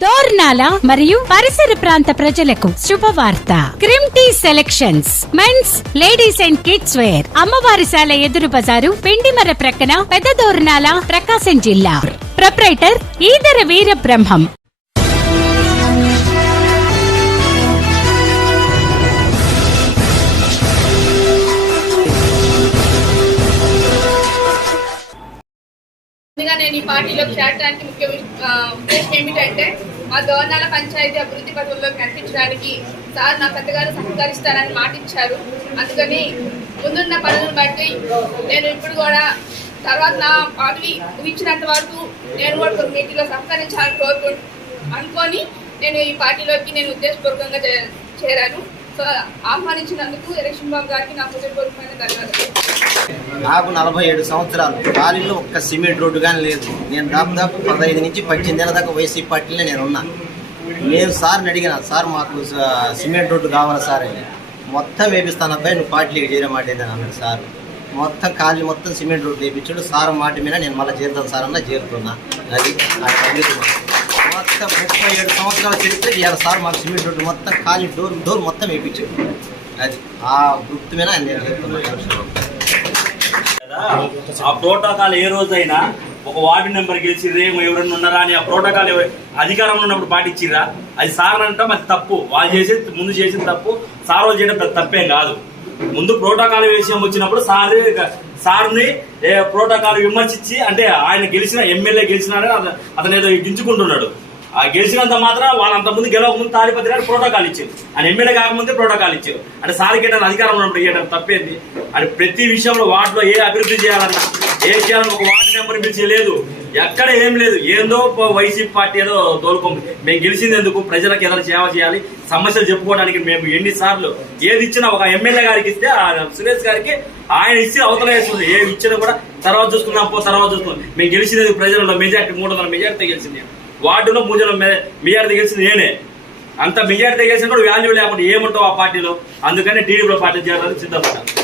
దోర్నాల మరియు పరిసర ప్రాంత ప్రజలకు శుభవార్త. క్రిమ్ tea selections men's ladies and kids wear. అమ్మవారి శాల ఎదురు బజారు పెండిమర ప్రక్కన పెద్ద దోర్నాల ప్రకాశం జిల్లా. ప్రొప్రైటర్ ఈదర వీర నేను ఈ పార్టీలోకి చేరడానికి ముఖ్య ఆ, ఉద్దేశం ఏమిటంటే మా దోర్నాల పంచాయతీ అభివృద్ధి పథకంలో కనిపించడానికి సార్ నా పెద్దగారు సహకరిస్తారని మాట ఇచ్చారు అందుకని ముందున్న పనులను బట్టి నేను ఇప్పుడు కూడా తర్వాత నా పదవి ముగించినంత వరకు నేను కూడా కొన్ని మీటింగ్లో సహకరించాలని కోరుకు అనుకొని నేను ఈ పార్టీలోకి నేను ఉద్దేశపూర్వకంగా చే- చేరాను. సో ఆహ్వానించినందుకు ఎలక్షన్ బాబు గారికి నా హృదయపూర్వకమైన ధన్యవాదాలు. నాకు నలభై ఏడు సంవత్సరాలు. ఖాళీలో ఒక్క సిమెంట్ రోడ్డు కానీ లేదు. నేను దాదాపు పదహైదు నుంచి పద్దెనిమిది ఏళ్ళ దాకా వైసీపీ పార్టీలో నేను ఉన్నా. నేను సార్ని అడిగిన సార్ మాకు సిమెంట్ రోడ్డు కావాలి సార్? అని. మొత్తం వేపిస్తాను అబ్బాయి నువ్వు పార్టీకి చేరమాటేదని అన్నాడు సార్. మొత్తం ఖాళీ మొత్తం సిమెంట్ రోడ్డు వేపించాడు. సార్ మాట మీద నేను మళ్ళీ చేరుతాను సార్ అన్న చేరుతున్నా. అది మొత్తం ముప్పై ఏడు సంవత్సరాల చరిత్ర ఇవాళ సార్ మాకు సిమెంట్ రోడ్డు మొత్తం ఖాళీ డోర్ డోర్ మొత్తం వేయించాడు అది ఆ గుర్తు మీద నేను ఆ ప్రోటోకాల్ ఏ రోజైనా ఒక వార్డు నెంబర్ గెలిచి రేము ఎవరన్నా ఉన్నారా అని ఆ ప్రోటోకాల్ అధికారంలో ఉన్నప్పుడు పాటించిరా అది సార్ అంటే అది తప్పు. వాళ్ళు చేసి ముందు చేసిన తప్పు. సార్ వాళ్ళు చేయడం తప్పేం కాదు. ముందు ప్రోటోకాల్ విషయం వచ్చినప్పుడు సార్ సార్ని ప్రోటోకాల్ విమర్శించి అంటే ఆయన గెలిచిన ఎమ్మెల్యే గెలిచినాడే అతను ఏదో దించుకుంటున్నాడు ఆ గెలిచినంత మాత్రం వాళ్ళంత ముందు గెలవకముందు తాడిపత్రి గారు ప్రోటోకాల్ ఇచ్చారు. ఆయన ఎమ్మెల్యే కాకముందే ప్రోటోకాల్ ఇచ్చారు. అంటే సార్ ఏంటంటే అధికారంలో ఉన్నప్పుడు ఇవ్వడం తప్పేంది. అని ప్రతి విషయంలో వాటిలో ఏ అభివృద్ధి చేయాలన్నా ఏ చేయాలన్నా ఒక వార్డు నెంబర్ పిలిచి లేదు. ఎక్కడ ఏం లేదు. ఏందో వైసీపీ పార్టీ ఏదో తోలుకోం మేము గెలిచింది ఎందుకు? ప్రజలకు ఏదైనా సేవ చేయాలి. సమస్యలు చెప్పుకోవడానికి మేము ఎన్నిసార్లు ఏది ఇచ్చినా ఒక ఎమ్మెల్యే గారికి ఇస్తే ఆ సురేష్ గారికి ఆయన ఇచ్చి అవతల వేస్తుంది. ఏమి ఇచ్చినా కూడా తర్వాత చూసుకుందాం పో తర్వాత చూసుకుందాం. మేము గెలిచినది ప్రజలలో మెజార్టీ మూడు వందల మెజార్టీతో గెలిచింది. వార్డులో పూజలు వందల మెజార్టీ నేనే. అంత మెజార్టీ దిగేసిన కూడా వాల్యూ లేకుండా ఏముంటావు ఆ పార్టీలో? అందుకని టీడీపీలో పార్టీ చేయాలని సిద్ధపడ్డాను